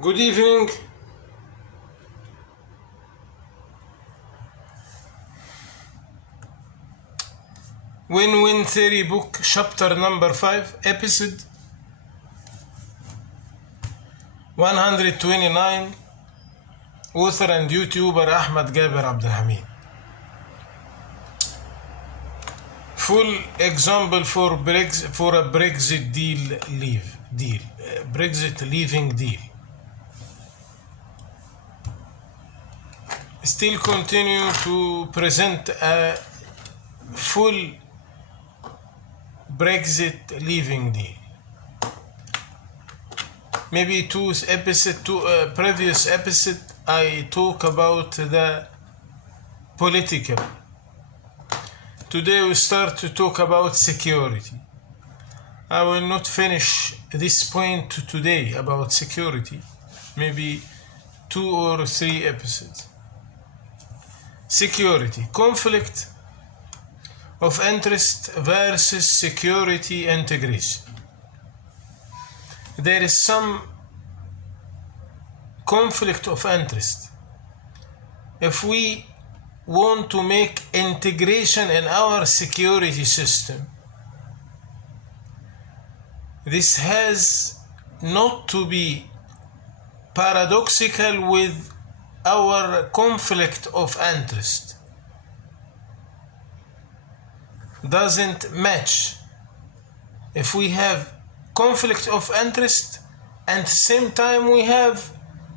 Good evening. Win-Win Theory Book, Chapter number 5, Episode 129, Author and YouTuber Ahmed Gaber Abdelhamid. Full example for a Brexit Brexit leaving deal. Still continue to present a full Brexit leaving deal. Maybe previous episode I talk about the political. Today we start to talk about security. I will not finish this point today about security. Maybe 2 or 3 episodes. Security, conflict of interest versus security integration. There is some conflict of interest. If we want to make integration in our security system, this has not to be paradoxical with our conflict of interest. Doesn't match. If we have conflict of interest and at the same time we have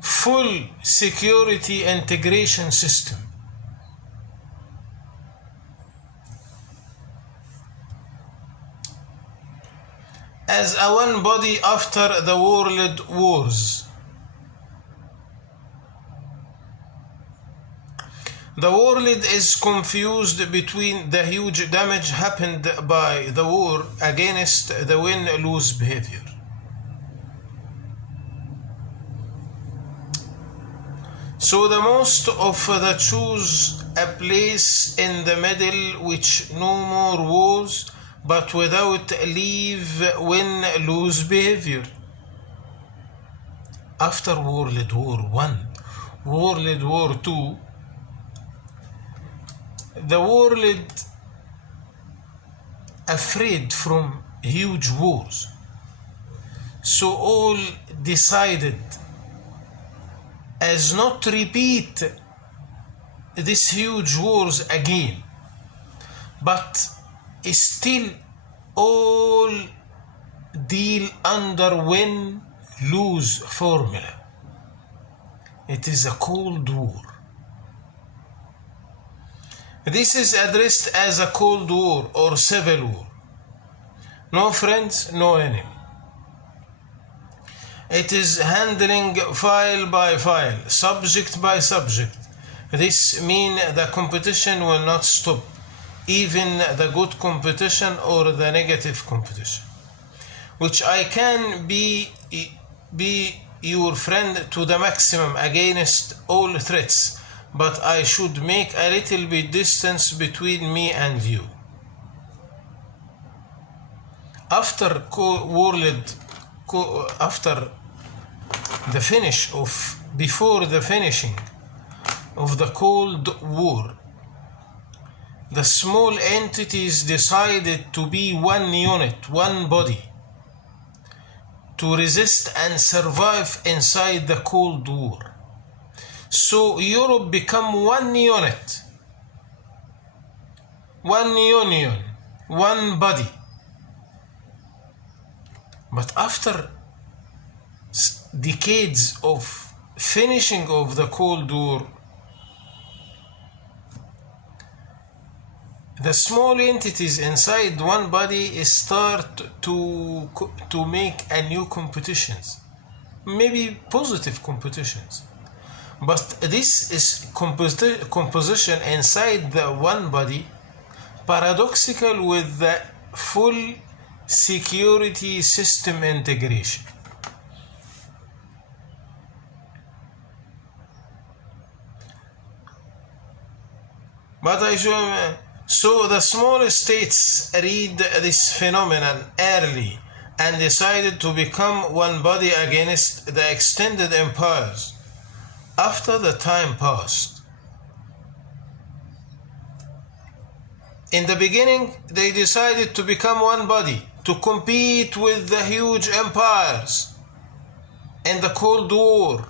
full security integration system. As a one body after the world wars. The world is confused between the huge damage happened by the war against the win-lose behavior. So the most of the choose a place in the middle which no more wars but without leave win-lose behavior. After World War I, World War II, the world afraid from huge wars, so all decided as not to repeat these huge wars again, but still all deal under win-lose formula. It is a Cold War. This is addressed as a Cold War or Civil War. No friends, no enemy. It is handling file by file, subject by subject. This means the competition will not stop, even the good competition or the negative competition, which I can be your friend to the maximum against all threats. But I should make a little bit distance between me and you. After the finish of, before the finishing of the Cold War, the small entities decided to be one unit, one body, to resist and survive inside the Cold War. So Europe become one unit, one union, one body. But after decades of finishing of the Cold War, the small entities inside one body start to make a new competitions, maybe positive competitions. But this is composition inside the one body paradoxical with the full security system integration. But so the small states read this phenomenon early and decided to become one body against the extended empires. After the time passed, in the beginning, they decided to become one body to compete with the huge empires in the Cold War.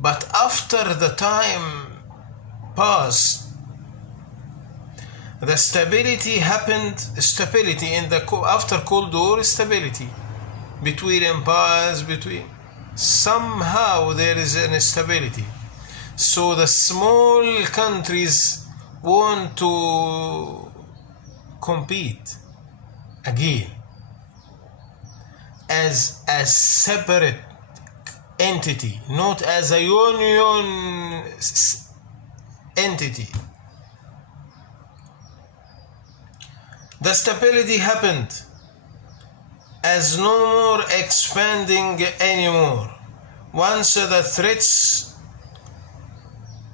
But after the time passed, the stability happened, stability in the after Cold War, stability between empires, somehow there is an instability. So the small countries want to compete again as a separate entity, not as a union entity. The stability happened as no more expanding anymore. Once the threats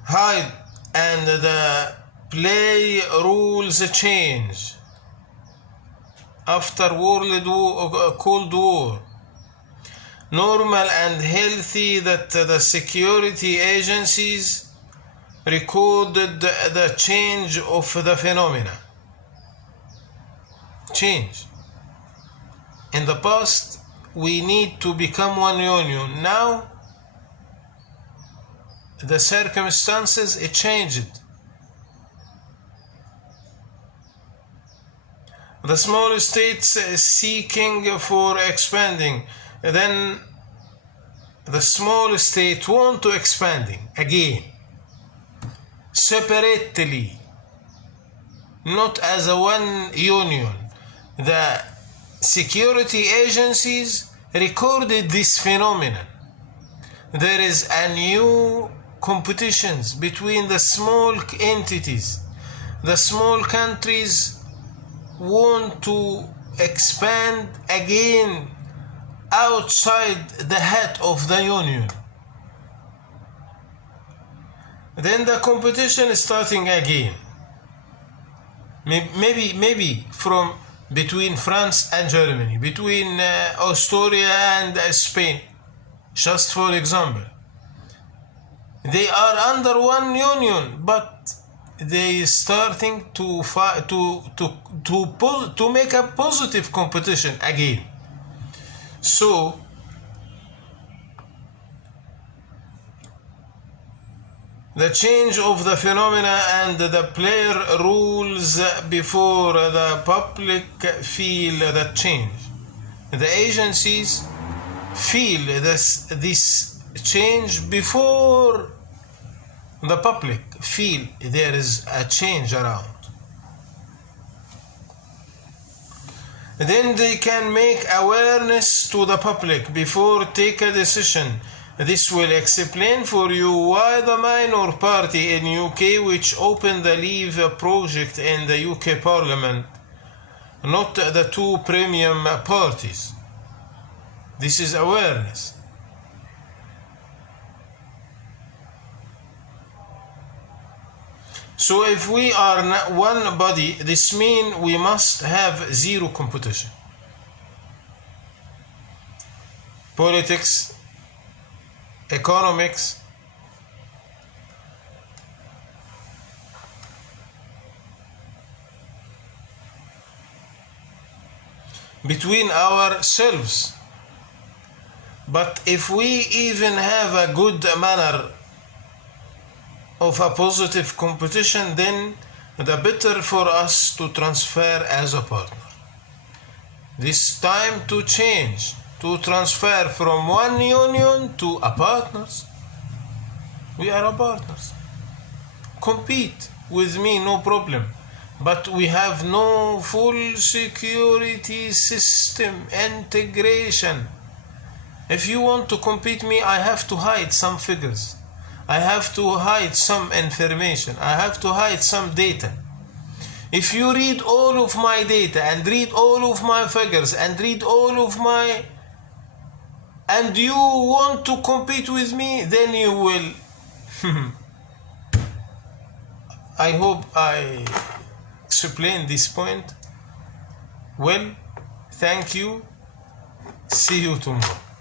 hide and the play rules change. After Cold War, normal and healthy that the security agencies recorded the change of the phenomena. Change. In the past, we need to become one union. Now, the circumstances, it changed. The small states seeking for expanding, then the small state want to expanding again, separately, not as a one union. The security agencies recorded this phenomenon. There is a new competitions between the small entities. The small countries want to expand again outside the hat of the union. Then the competition is starting again. Maybe from between France and Germany, between Austria and Spain, just for example. They are under one union, but they starting to make a positive competition again. So the change of the phenomena and the player rules before the public feel that change. The agencies feel this change before the public feel there is a change around. Then they can make awareness to the public before take a decision. This will explain for you why the minor party in UK which opened the Leave project in the UK Parliament, not the two premium parties. This is awareness. So if we are one body, this means we must have zero competition. Politics, economics, between ourselves. But if we even have a good manner of a positive competition, then the better for us to transfer as a partner. This time to change, to transfer from one union to a partners. We are a partners. Compete with me, no problem. But we have no full security system integration. If you want to compete me, I have to hide some figures. I have to hide some information. I have to hide some data. If you read all of my data and read all of my figures and read all of my... and you want to compete with me, then you will... I hope I explained this point well. Thank you. See you tomorrow.